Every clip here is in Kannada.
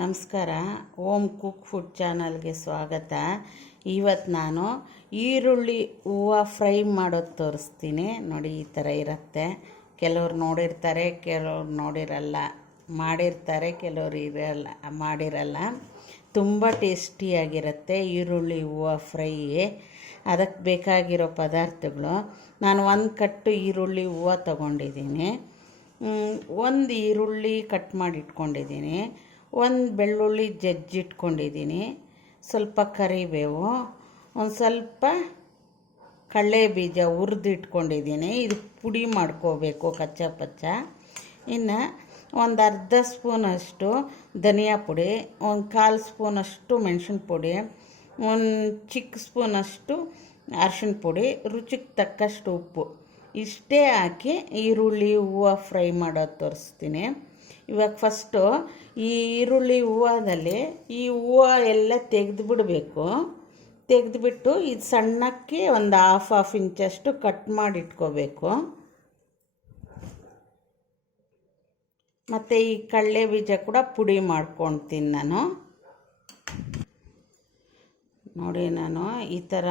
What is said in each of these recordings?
ನಮಸ್ಕಾರ. ಓಮ್ ಕುಕ್ ಫುಡ್ ಚಾನಲ್ಗೆ ಸ್ವಾಗತ. ಇವತ್ತು ನಾನು ಈರುಳ್ಳಿ ಹೂವು ಫ್ರೈ ಮಾಡೋದು ತೋರಿಸ್ತೀನಿ. ನೋಡಿ, ಈ ಥರ ಇರುತ್ತೆ. ಕೆಲವ್ರು ನೋಡಿರ್ತಾರೆ, ಕೆಲವ್ರು ನೋಡಿರಲ್ಲ. ಮಾಡಿರ್ತಾರೆ, ಕೆಲವ್ರು ಮಾಡಿರಲ್ಲ. ತುಂಬ ಟೇಸ್ಟಿಯಾಗಿರುತ್ತೆ ಈರುಳ್ಳಿ ಹೂವು ಫ್ರೈ. ಅದಕ್ಕೆ ಬೇಕಾಗಿರೋ ಪದಾರ್ಥಗಳು, ನಾನು 1 ಕಟ್ಟು ಈರುಳ್ಳಿ ಹೂವು ತಗೊಂಡಿದ್ದೀನಿ. 1 ಈರುಳ್ಳಿ ಕಟ್ ಮಾಡಿ ಇಟ್ಕೊಂಡಿದ್ದೀನಿ. 1 ಬೆಳ್ಳುಳ್ಳಿ ಜಜ್ಜಿಟ್ಕೊಂಡಿದ್ದೀನಿ. ಸ್ವಲ್ಪ ಕರಿಬೇವು, ಒಂದು ಸ್ವಲ್ಪ ಕಡಲೆ ಬೀಜ ಹುರಿದಿಟ್ಕೊಂಡಿದ್ದೀನಿ. ಇದು ಪುಡಿ ಮಾಡ್ಕೋಬೇಕು ಕಚ್ಚಾ ಪಚ್ಚ. ಇನ್ನು ಒಂದು ಅರ್ಧ ಸ್ಪೂನಷ್ಟು ಧನಿಯಾ ಪುಡಿ, ಒಂದು 1/4 ಸ್ಪೂನಷ್ಟು ಮೆಣಸಿನ ಪುಡಿ, ಒಂದು ಚಿಕ್ಕ ಸ್ಪೂನಷ್ಟು ಅರಿಶಿನ ಪುಡಿ, ರುಚಿಗೆ ತಕ್ಕಷ್ಟು ಉಪ್ಪು, ಇಷ್ಟೇ ಹಾಕಿ ಈರುಳ್ಳಿ ಹೂವು ಫ್ರೈ ಮಾಡೋದು ತೋರಿಸ್ತೀನಿ. ಇವಾಗ ಫಸ್ಟು ಈ ಈರುಳ್ಳಿ ಹೂವದಲ್ಲಿ ಈ ಹೂವು ಎಲ್ಲ ತೆಗೆದುಬಿಡಬೇಕು. ತೆಗೆದುಬಿಟ್ಟು ಇದು ಸಣ್ಣಕ್ಕೆ ಒಂದು ಹಾಫ್ ಇಂಚಷ್ಟು ಕಟ್ ಮಾಡಿ ಇಟ್ಕೋಬೇಕು. ಮತ್ತು ಈ ಕಡಲೆ ಬೀಜ ಕೂಡ ಪುಡಿ ಮಾಡ್ಕೊಳ್ತೀನಿ ನಾನು. ನೋಡಿ, ನಾನು ಈ ಥರ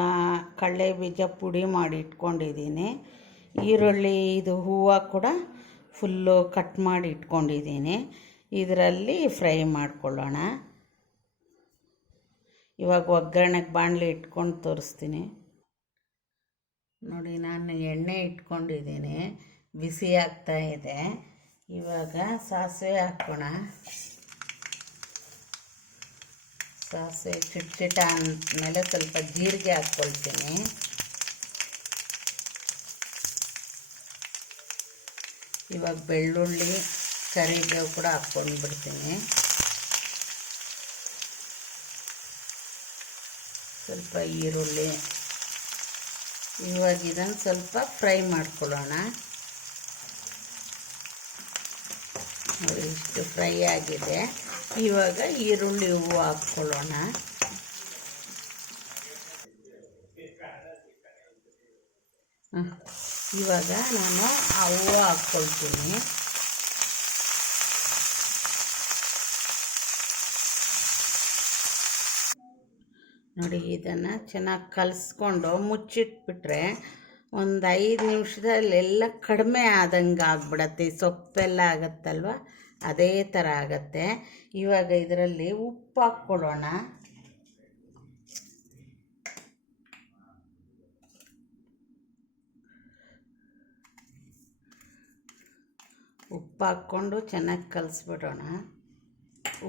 ಕಡಲೆ ಬೀಜ ಪುಡಿ ಮಾಡಿ ಇಟ್ಕೊಂಡಿದ್ದೀನಿ. ಈರುಳ್ಳಿ ಇದು ಹೂವು ಕೂಡ ಫುಲ್ಲು ಕಟ್ ಮಾಡಿ ಇಟ್ಕೊಂಡಿದ್ದೀನಿ. ಇದರಲ್ಲಿ ಫ್ರೈ ಮಾಡ್ಕೊಳ್ಳೋಣ. ಇವಾಗ ಒಗ್ಗರಣೆಗೆ ಬಾಣಲಿ ಇಟ್ಕೊಂಡು ತೋರಿಸ್ತೀನಿ. ನೋಡಿ, ನಾನು ಎಣ್ಣೆ ಇಟ್ಕೊಂಡಿದ್ದೀನಿ, ಬಿಸಿ ಆಗ್ತಾ ಇದೆ. ಇವಾಗ ಸಾಸಿವೆ ಹಾಕೋಣ. ಸಾಸಿವೆ ಚಿಟ ಅಂದಮೇಲೆ ಸ್ವಲ್ಪ ಜೀರಿಗೆ ಹಾಕ್ಕೊಳ್ತೀನಿ. ಇವಾಗ ಬೆಳ್ಳುಳ್ಳಿ ಕರಿಬೇವು ಕೂಡ ಹಾಕ್ಕೊಂಡು ಬಿಡ್ತೀನಿ. ಸ್ವಲ್ಪ ಈರುಳ್ಳಿ. ಇವಾಗ ಇದನ್ನು ಸ್ವಲ್ಪ ಫ್ರೈ ಮಾಡ್ಕೊಳ್ಳೋಣ. ನೋಡಿ, ಇಷ್ಟು ಫ್ರೈ ಆಗಿದೆ. ಇವಾಗ ಈರುಳ್ಳಿ ಹೂವು ಹಾಕ್ಕೊಳ್ಳೋಣ. ಇವಾಗ ನಾನು ಆ ಹೂವು ಹಾಕ್ಕೊಳ್ತೀನಿ. ನೋಡಿ, ಇದನ್ನು ಚೆನ್ನಾಗಿ ಕಲಿಸ್ಕೊಂಡು ಮುಚ್ಚಿಟ್ಬಿಟ್ರೆ ಒಂದು 5 ನಿಮಿಷದಲ್ಲೆಲ್ಲ ಕಡಿಮೆ ಆದಂಗೆ ಆಗ್ಬಿಡತ್ತೆ. ಸೊಪ್ಪೆಲ್ಲ ಆಗುತ್ತಲ್ವ, ಅದೇ ಥರ ಆಗತ್ತೆ. ಇವಾಗ ಇದರಲ್ಲಿ ಉಪ್ಪು ಹಾಕ್ಕೊಳ್ಳೋಣ. ಉಪ್ಪು ಹಾಕ್ಕೊಂಡು ಚೆನ್ನಾಗಿ ಕಲಿಸ್ಬಿಡೋಣ.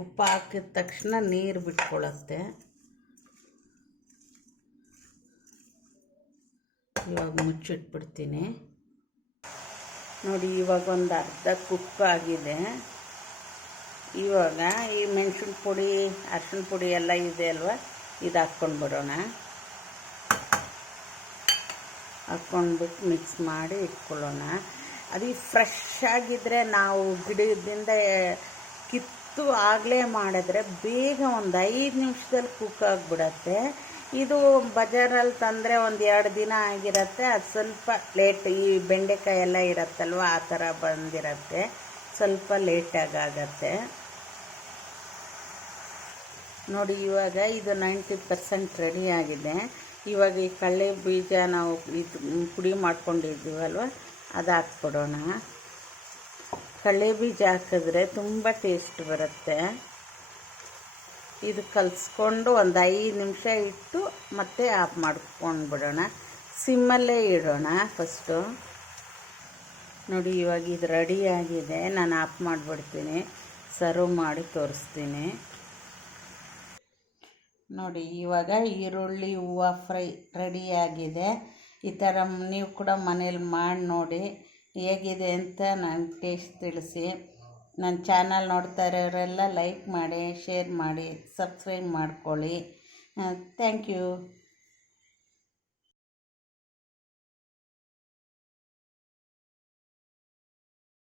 ಉಪ್ಪು ಹಾಕಿದ ತಕ್ಷಣ ನೀರು ಬಿಟ್ಕೊಳ್ಳುತ್ತೆ. ಇವಾಗ ಮುಚ್ಚಿಟ್ಬಿಡ್ತೀನಿ. ನೋಡಿ, ಇವಾಗ ಒಂದು ಅರ್ಧ ಕುಕ್ ಆಗಿದೆ. ಇವಾಗ ಈ ಮೆಣಸಿನ ಪುಡಿ, ಅರಿಶಿನ ಪುಡಿ ಎಲ್ಲ ಇದೆ ಅಲ್ವ, ಇದು ಹಾಕ್ಕೊಂಡ್ಬಿಡೋಣ. ಹಾಕ್ಕೊಂಡ್ಬಿಟ್ಟು ಮಿಕ್ಸ್ ಮಾಡಿ ಇಟ್ಕೊಳ್ಳೋಣ. ಅದು ಫ್ರೆಶ್ ಆಗಿದ್ದರೆ ನಾವು ಗಿಡದಿಂದ ಕಿತ್ತು ಆಗಲೇ ಮಾಡಿದ್ರೆ ಬೇಗ ಒಂದು 5 ನಿಮಿಷದಲ್ಲಿ ಕುಕ್ ಆಗಿಬಿಡತ್ತೆ. ಇದು ಬಜಾರಲ್ಲಿ ತಂದರೆ ಒಂದು 2 ದಿನ ಆಗಿರುತ್ತೆ. ಅದು ಸ್ವಲ್ಪ ಲೇಟ್, ಈ ಬೆಂಡೆಕಾಯಿ ಎಲ್ಲ ಇರುತ್ತಲ್ವ, ಆ ಥರ ಬಂದಿರುತ್ತೆ. ಸ್ವಲ್ಪ ಲೇಟಾಗಿ ಆಗತ್ತೆ. ನೋಡಿ, ಇವಾಗ ಇದು 90% ರೆಡಿ ಆಗಿದೆ. ಇವಾಗ ಈ ಕಡಲೆ ಬೀಜ ನಾವು ಇದು ಪುಡಿ ಮಾಡ್ಕೊಂಡಿದ್ದೀವಲ್ವ, ಅದು ಹಾಕ್ಬಿಡೋಣ. ಕಡಲೆ ಬೀಜ ಹಾಕಿದ್ರೆ ತುಂಬ ಟೇಸ್ಟ್ ಬರುತ್ತೆ. ಇದು ಕಲಿಸ್ಕೊಂಡು ಒಂದು 5 ನಿಮಿಷ ಇಟ್ಟು ಮತ್ತೆ ಆಫ್ ಮಾಡ್ಕೊಂಡು ಬಿಡೋಣ. ಸಿಮ್ಮಲ್ಲೇ ಇಡೋಣ ಫಸ್ಟು. ನೋಡಿ, ಇವಾಗ ಇದು ರೆಡಿ ಆಗಿದೆ. ನಾನು ಆಫ್ ಮಾಡಿಬಿಡ್ತೀನಿ, ಸರ್ವ್ ಮಾಡಿ ತೋರಿಸ್ತೀನಿ. ನೋಡಿ, ಇವಾಗ ಈರುಳ್ಳಿ ಹೂವು ಫ್ರೈ ರೆಡಿಯಾಗಿದೆ. ಈ ಥರ ನೀವು ಕೂಡ ಮನೇಲಿ ಮಾಡಿ ನೋಡಿ, ಹೇಗಿದೆ ಅಂತ ನನಗೆ ಟೇಸ್ಟ್ ತಿಳಿಸಿ. ನನ್ನ ಚಾನಲ್ ನೋಡ್ತಾ ಇರೋರೆಲ್ಲ ಲೈಕ್ ಮಾಡಿ, ಶೇರ್ ಮಾಡಿ, ಸಬ್ಸ್ಕ್ರೈಬ್ ಮಾಡ್ಕೊಳ್ಳಿ. Thank you.